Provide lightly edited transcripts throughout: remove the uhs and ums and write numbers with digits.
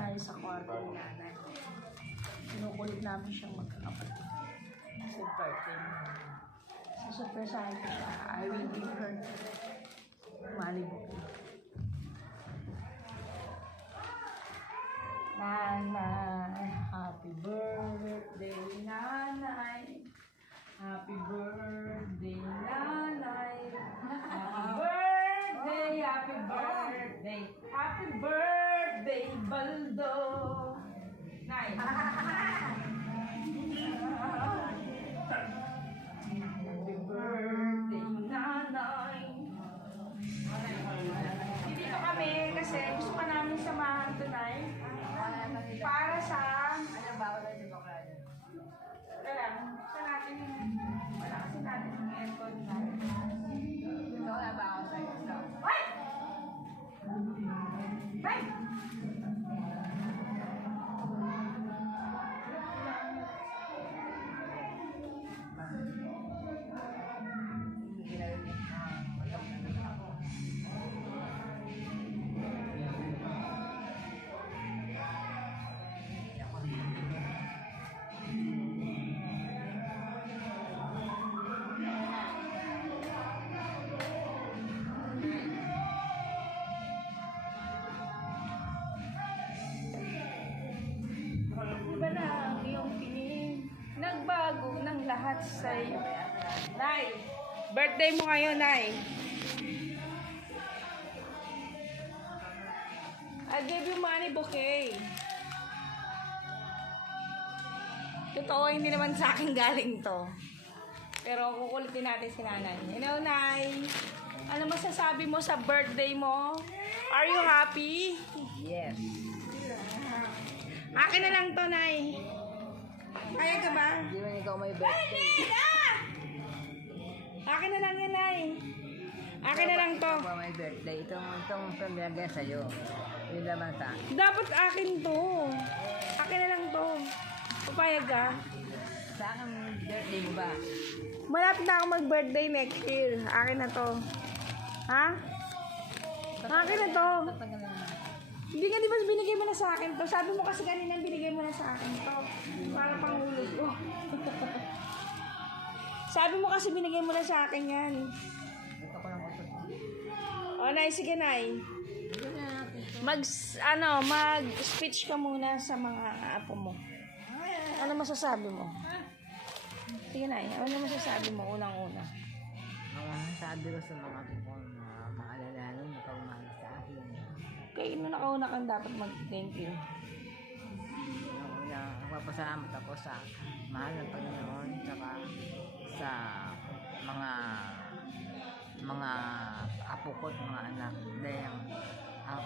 tayo sa kwarto ni nanay. Sinukulit namin siyang magkakapatid. Kasi birthday niya. So, surpresahin ko siya. I will give her money book. Nanay, happy birthday, nanay. Happy birthday, nanay. Happy birthday, happy birthday. Happy birthday, Baldo. Nay. Happy birthday, nanay. Dito kami kasi gusto ka namin samahan tonight. Para sa... Ano ba ako na si Bakrano? Lang, sa natin yung... Wala kasi natin yung aircon natin. Ito na ba ako sa isa? Ay! Ay! Hindi ginarinig na walang naman ako. Diba na ang iyong tingin? Nagbago ng lahat sa'yo. Nay! Birthday mo ngayon, Nay. I gave you money bouquet. Totoo, hindi naman sa akin galing to. Pero kukulitin natin si nanay. Hello, Nay. Ano masasabi mo sa birthday mo? Are you happy? Yes. Akin na lang to, Nay. Kaya ka ba? Hindi man ikaw may birthday. Akin na lang yan, Nay. Akin na lang to. Ikaw ba may birthday? Itong pamilagay sa'yo. Yun naman sa akin. Dapat akin to. Akin na lang to. Papayag ka? Sa akin, birthday mo ba? Malapit na ako mag-birthday next year. Akin na to. Ha? Akin na to. Tagal na. Hindi nga, di ba binigay mo na sa akin to? Sabi mo kasi kanina binigay mo na sa akin to. Para panghulog ko. Sabi mo kasi binigay mo na sa akin yan. Ito ko lang ito. O, Nay, sige, Nay. Mag-speech ka muna sa mga apo mo. Ano masasabi mo? Sige, Nay. Ano masasabi mo unang-una? Sabi ko sa mga people na maalalahanin, nakawamahal sa akin. Kaya nakauna kang dapat mag-thank you. Nagpapasalamat ako sa mahal ng Panginoon saka sa mga apo ko at mga anak dahil ang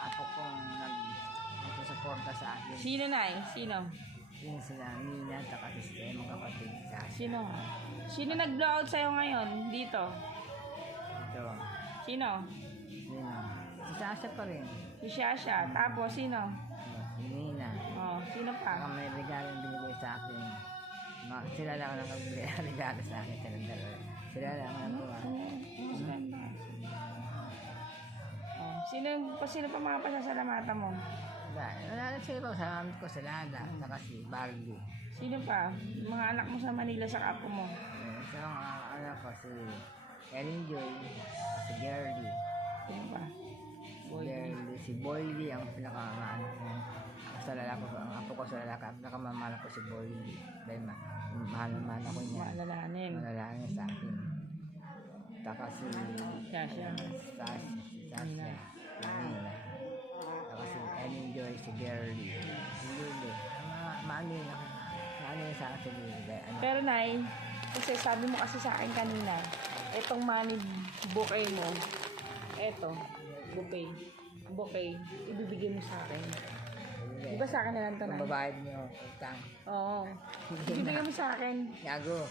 apo kong nagsusuporta sa akin. Sino, Nay? Sino? Yun sila, Nina at saka si mga kapatid sa akin. Sino? Sino nag-blowout sa'yo ngayon? Dito? Ito, Sino? yun si Sasha pa rin. Si Shasha. Tapos, sino? Si Nina. Oh, sino Saka pa? may regalo yung binigay sa akin. Sila lang ang nag-regalo sa akin. Sila lang ang nagawa. Oh, sino pa mga pasasalamatan mo? Wala sila pa. Salamat ko sa Lada. Saka si Barbie. Sino pa? Mga anak mo sa Manila sa kapo mo. Sa mga anak ko si Ellen Joy. Si Gerlie. Sino pa? Si Boylie ang pinaka-anak ko. Sa lalaki ko, ang apo ko sa lalaki, ang pinakamamahal ko si Boylie. Dahil mahal na mahal ako niya. Maalalahanin. Malalahanin sa akin. Saka si Shasha. Sasha. Manila. Saka si Ellen Joy, si Gerlie. Si Lily. Maano yun sa akin si Lily. Pero, Nay, kasi sabi mo kasi sa akin kanina, etong money bouquet mo, eto, bouquet, ibibigay mo sa akin. Di ba sa akin na lang ito, Nay? Babayad niyo, utang. Oo. Ibibigay mo sa akin. Yago.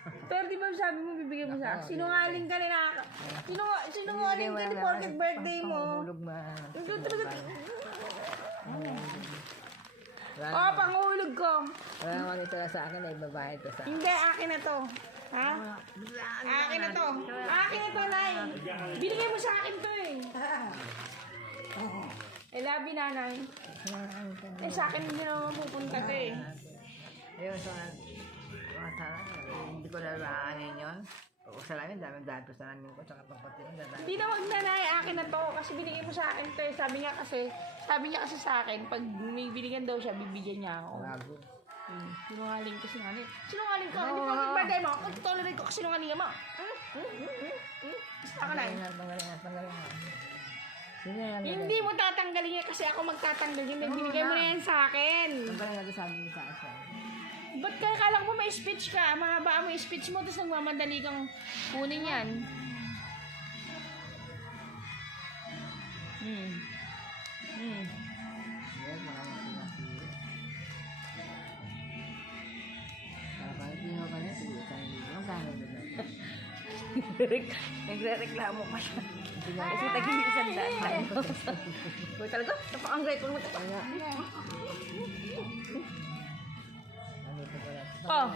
Pero di ba sabi mo bibigay mo sa akin? Sinungaling ka nila. Sinungaling ka ni porket birthday mo. Pangulog ma. Oo, panghulog ko. Wala naman ito sa akin ay babayad ko sa akin. Hindi, akin na to. Ha? Akin na to. Akin na to, Nay. Binigay mo sa akin to eh. Hello? love you, nanay. Eh, sa akin hindi naman pupunta to eh. Ayun, so, sana, hindi ko na maanin yun. O sa lamin, dami-dami ko sa namin ko, tsaka pagpati yun, dadami. Hindi na wag nanay, akin na to. Kasi binigay mo sa akin to eh. Sabi niya kasi sa akin, pag may binigyan daw siya, bibigyan niya ako. Bago. Sinungaling ko si nanay. Sinungaling ka, hindi pa mag-birthday mo. Tolerate ko kasi sinungaling mo. Basta ka na. Tanggalin na. Sino yan? Hindi mo tatanggalin yan kasi ako magtatanggal yun. Binigay mo na yan sa akin. Tanggalin natin sabi mo sa akin. Ba't kaya kala ko may speech ka? Mahaba mo yung speech mo, tapos nagmamadali kang kunin yan. Yes, maraming sinasiri. Kapag hindi mo ka na, sige, ang gano'n doon. Nagre-reklamo pa siya. Kasi tag-iisang daan. Uy, talaga? Napaka-ungrateful mo ito. Oh.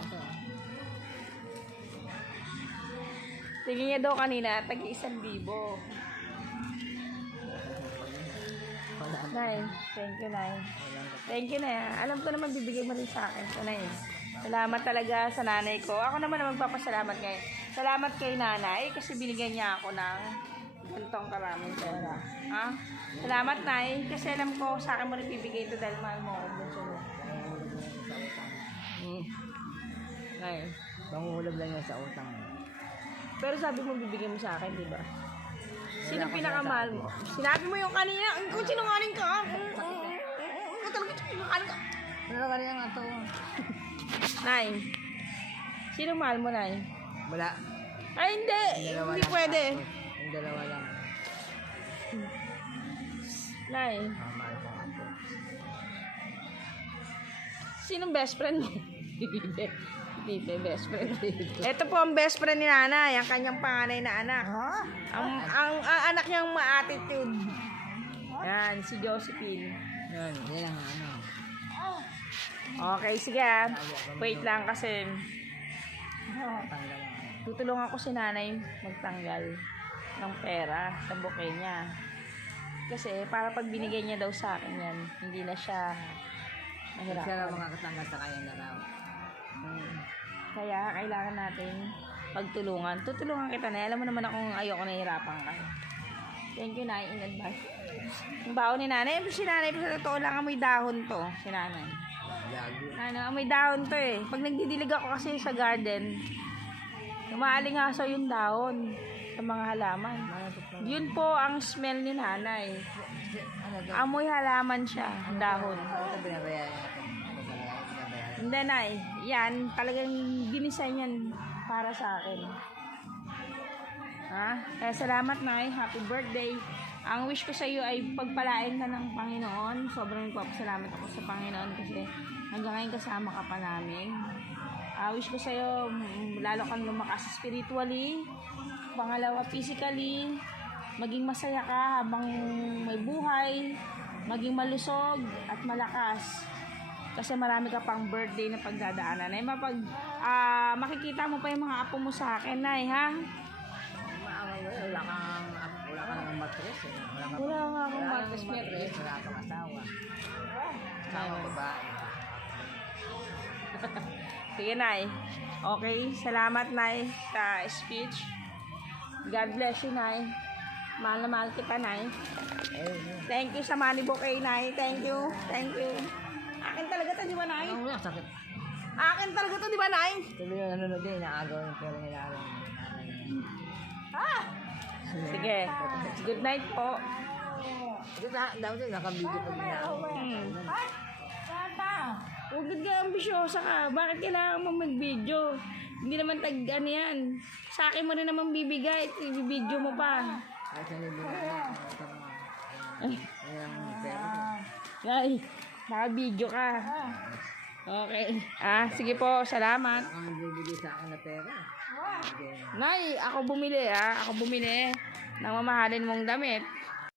Tingin niya daw kanina, tag-1,000. Nay, thank you, Nay. Thank you, Nay. Alam ko naman bibigay mo rin sa akin. So, Nay, salamat talaga sa nanay ko. Ako naman ang magpapasalamat ngayon. Salamat kay nanay kasi binigyan niya ako ng ganitong karaming pera. Ha? Salamat, Nay. Kasi alam ko sa akin mo rin bibigay ito dahil mahal mo ako. Nay. Pangulog lang yun sa utang mo. Pero sabi mo bibigyan mo sa akin, di ba? Sino pinakamahal mo? Sinabi mo yung kanina, kung sinungaling ka. Talaga sinungaling ka. Ano ka rin ang ato? Nay, sino mahal mo, Nay? Wala. Ay, hindi. Hindi pwede. Yung dalawa lang. Nay, Mahal ko ato. sinong best friend mo? Hindi, best friend. Ito po ang best friend ni Nanay, ang kanyang panganay na anak. Ang anak niyang ma-attitude. Yan, si Josephine. Yun, yan ang ano. Okay, sige ah. Wait lang kasi Tanggal ang ano. tutulungan ko si nanay magtanggal ng pera sa bouquet niya. Kasi para pag binigay niya daw sa akin yan, hindi na siya Siya lang mahirapan. mga katanggal sa kanya na raw. Kaya kailangan natin pagtulungan. Tutulungan kita na. Alam mo naman akong ayoko nahihirapan ka. Thank you, Nay, in advance. Yung baon ni nanay, si nanay, sa totoo lang, amoy dahon to. Si nanay. Gago. Ano, amoy dahon to eh. Pag nagdidilig ako kasi sa garden, umaalingaso yung dahon sa mga halaman. Yun po ang smell ni nanay. Ano to? Amoy halaman siya, dahon. Ito binabayaran natin. Ito talaga binabayaran. Hindi, Nay. Yan, talagang dinisign yan para sa akin. Ha? Kaya salamat, Nay. Happy birthday. Ang wish ko sa iyo ay pagpalain ka ng Panginoon. Sobrang nagpapasalamat ako sa Panginoon kasi hanggang ngayon kasama ka pa namin. Wish ko sa iyo lalo kang lumakas spiritually. Pangalawa, physically. Maging masaya ka habang may buhay. Maging malusog at malakas. Kasi marami ka pang birthday na pagdadaanan. Ay, makikita mo pa yung mga apo mo sa akin, Nay, ha? Wala kang matres. Wala nga akong matres. Wala kang asawa. Asawa babae. Sige, Nay. Okay, salamat, Nay, sa speech. God bless you, Nay. Mahal na mahal kita, Nay. Thank you sa money bouquet, Nay. Thank you. Thank you. Akin talaga to, di ba, Nay? Ang wala, sakit. Akin talaga to, di ba, Nay? Tuloy yung nanonood din, inaagaw yung pera nila. Sige. Good night po. Ito daw din, nakabigyo pa nila. Huwag ka ambisyosa ka. Bakit kailangan mo mag-video? Hindi naman ano yan. Sa akin mo rin naman bibigay. I-video mo pa. Kahit sa nila, ang pera. Ay, naka-video ka. Okay. Sige po. Salamat. Ang bibigay sa akin na pera. Nay, ako bumili Ako bumili ng mamahalin mong damit.